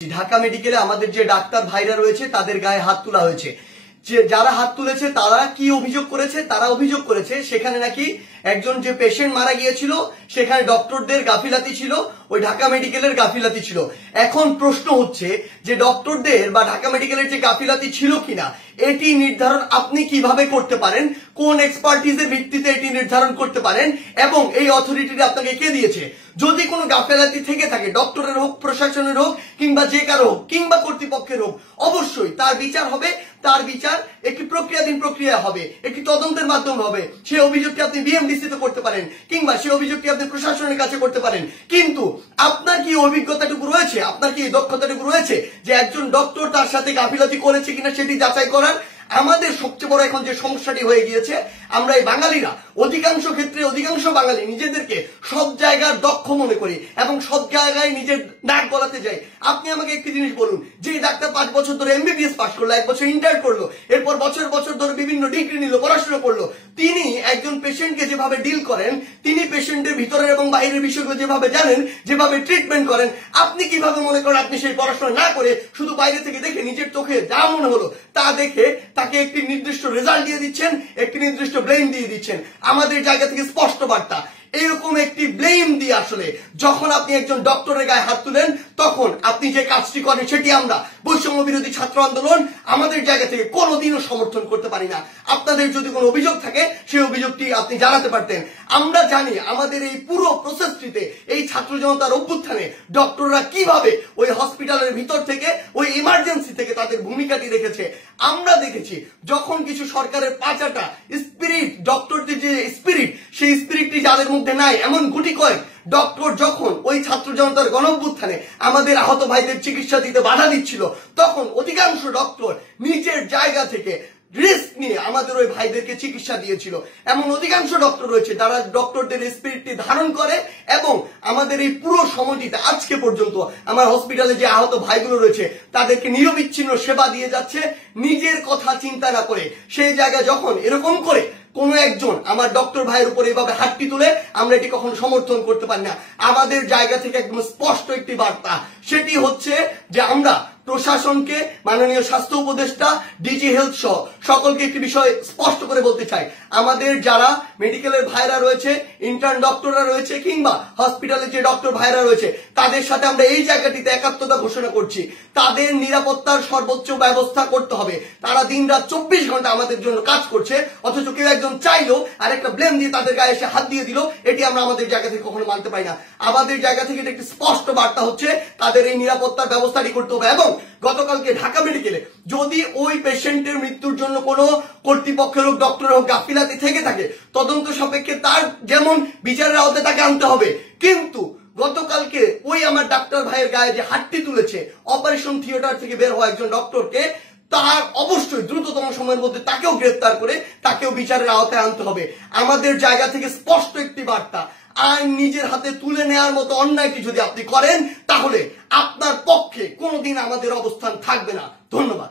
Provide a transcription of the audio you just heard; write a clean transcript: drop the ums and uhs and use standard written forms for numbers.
ঢাকা মেডিকেলে আমাদের যে ডাক্তার ভাইরা রয়েছে তাদের গায়ে হাত তোলা হয়েছে। যে যারা হাত তুলেছে তারা কি অভিযোগ করেছে? তারা অভিযোগ করেছে সেখানে নাকি একজন যে পেশেন্ট মারা গিয়েছিল সেখানে ডক্টরদের গাফিলাতি ছিল, ওই ঢাকা মেডিকেলের গাফিলাতি ছিল। এখন প্রশ্ন হচ্ছে যে ডক্টরদের বা ঢাকা মেডিকেলের যে গাফিলাতি ছিল কিনা এটি নির্ধারণ আপনি কিভাবে করতে পারেন, কোন এক্সপার্টিজের ভিত্তিতে এটি নির্ধারণ করতে পারেন এবং এই অথরিটিটি আপনাকে কে দিয়েছে? যদি কোনো গাফিলাতি থেকে থাকে, ডক্টরের হোক, প্রশাসনের হোক, কিংবা যে কারো হোক, কিংবা কর্তৃপক্ষের হোক, অবশ্যই তার বিচার হবে। তার বিচার একটি প্রক্রিয়াধীন প্রক্রিয়া হবে, একটি তদন্তের মাধ্যমে হবে। সেই অভিযোগটি আপনি বিএমডিসি তে করতে পারেন কিংবা সেই অভিযোগটি আপনি প্রশাসনের কাছে করতে পারেন। কিন্তু আপনার কি অভিজ্ঞতাটুকু রয়েছে, আপনার কি দক্ষতাটুকু রয়েছে যে একজন ডক্টর তার সাথে গাফিলতি করেছে কিনা সেটি যাচাই করার? আমাদের সবচেয়ে বড় এখন যে সমস্যাটি হয়ে গিয়েছে, আমরা এই বাঙালিরা অধিকাংশ ক্ষেত্রে অধিকাংশ বাঙালি নিজেদেরকে সব জায়গার দক্ষ মনে করি এবং সব জায়গায় নিজের নাক গলাতে যাই। আপনি আমাকে একটি জিনিস বলুন, যে ডাক্তার 5 বছর ধরে এমবিবিএস পাস করলো, 1 বছর ইন্টার্ন করলো, এরপর বছর বছর ধরে বিভিন্ন ডিগ্রি নিল, পড়াশোনা করলো, তিনি একজন পেশেন্টকে যেভাবে ডিল করেন, তিনি পেশেন্টের ভিতরের এবং বাইরের বিষয়গুলো যেভাবে জানেন, যেভাবে ট্রিটমেন্ট করেন, আপনি কিভাবে মনে করেন আপনি সেই পড়াশোনা না করে শুধু বাইরে থেকে দেখে নিজের চোখে যা মনে হলো তা দেখে তাকে একটি নির্দিষ্ট রেজাল্ট দিয়ে দিচ্ছেন, একটি নির্দিষ্ট ব্লেম দিয়ে দিচ্ছেন? আমাদের জায়গা থেকে স্পষ্ট বার্তা, এইরকম একটি ব্লেম দিয়ে আসলে যখন আপনি একজন ডক্টরের গায়ে হাত তুলেন তখন আপনি যে কাজটি করেন সেটি আমরা বৈষম্য বিরোধী ছাত্র আন্দোলন আমাদের জায়গা থেকে কোনোদিনও সমর্থন করতে পারি না। আপনাদের যদি কোনো অভিযোগ থাকে সেই অভিযোগটি আপনি জানাতে পারতেন। আমরা জানি আমাদের এই পুরো প্রসেসটিতে, এই ছাত্র জনতার অভ্যুত্থানে ডক্টররা কিভাবে ওই হসপিটালের ভিতর থেকে, ওই ইমার্জেন্সি থেকে তাদের ভূমিকাটি রেখেছে। আমরা দেখেছি যখন কিছু সরকারের পাঁচাটা স্পিরিট, ডক্টরদের যে স্পিরিট, সেই স্পিরিটটি যাদের মধ্যে নাই, এমন গুটি কয়েক ডক্টর যখন ওই ছাত্র জনতার গণঅভ্যুত্থানে আমাদের আহত ভাইদের চিকিৎসা দিতে বাধা দিচ্ছিল, তখন অধিকাংশ ডক্টর নিজের জায়গা থেকে রিস্ক নিয়ে আমাদের ওই ভাইদেরকে চিকিৎসা দিয়েছিল। এমন অধিকাংশ ডক্টর রয়েছে যারা ডক্টরদের স্পিরিটটি ধারণ করে এবং আমাদের এই পুরো সময়টিতে আজকে পর্যন্ত আমার হসপিটালে যে আহত ভাইগুলো রয়েছে তাদেরকে নিরবিচ্ছিন্ন সেবা দিয়ে যাচ্ছে, নিজের কথা চিন্তা না করে। সেই জায়গায় যখন এরকম করে কোন একজন আমার ডক্টর ভাইয়ের উপর এভাবে হাতটি তুলে, আমরা এটি কখনো সমর্থন করতে পারি না। আমাদের জায়গা থেকে একদম স্পষ্ট একটি বার্তা, সেটি হচ্ছে যে আমরা প্রশাসনকে, মাননীয় স্বাস্থ্য উপদেষ্টা, ডিজি হেলথ সহ সকলকে একটি বিষয় স্পষ্ট করে বলতে চাই, আমাদের যারা মেডিকেলের ভাইরা রয়েছে, ইন্টার্ন ডক্টররা রয়েছে, কিংবা হসপিটালের যে ডক্টর ভাইরা রয়েছে, তাদের সাথে আমরা এই জায়গাটিতে একাত্মতা ঘোষণা করছি। তাদের নিরাপত্তার সর্বোচ্চ ব্যবস্থা করতে হবে। তারা দিনরাত 24 ঘন্টা আমাদের জন্য কাজ করছে, অথচ কেউ একজন চাইলো আর একটা ব্লেম দিয়ে তাদের গায়ে এসে হাত দিয়ে দিল, এটি আমরা আমাদের জায়গা থেকে কখনো মানতে পারি না। আমাদের জায়গা থেকে একটি স্পষ্ট বার্তা হচ্ছে তাদের এই নিরাপত্তার ব্যবস্থাটি করতে হবে। এবং গতকালকে ঢাকা মেডিকেলে যদি ওই পেশেন্টের মৃত্যুর জন্য কোনো কর্তৃপক্ষের হোক, ডক্টর হোক গাফিলাতি থেকে থাকে, তদন্ত সাপেক্ষে তার যেমন বিচারের আওতায় তাকে আনতে হবে। কিন্তু গতকালকে ওই আমার ডাক্তার ভাইয়ের গায়ে যে হাতটি তুলেছে, অপারেশন থিয়েটার থেকে বের হওয়া একজন ডক্টরকে, তার অবশ্যই দ্রুততম সময়ের মধ্যে তাকেও গ্রেফতার করে তাকেও বিচারের আওতায় আনতে হবে। আমাদের জায়গা থেকে স্পষ্ট একটি বার্তা, আইন নিজের হাতে তুলে নেওয়ার মতো অন্যায়টি যদি আপনি করেন তাহলে আপনার পক্ষে কোনোদিন আমাদের অবস্থান থাকবে না। ধন্যবাদ।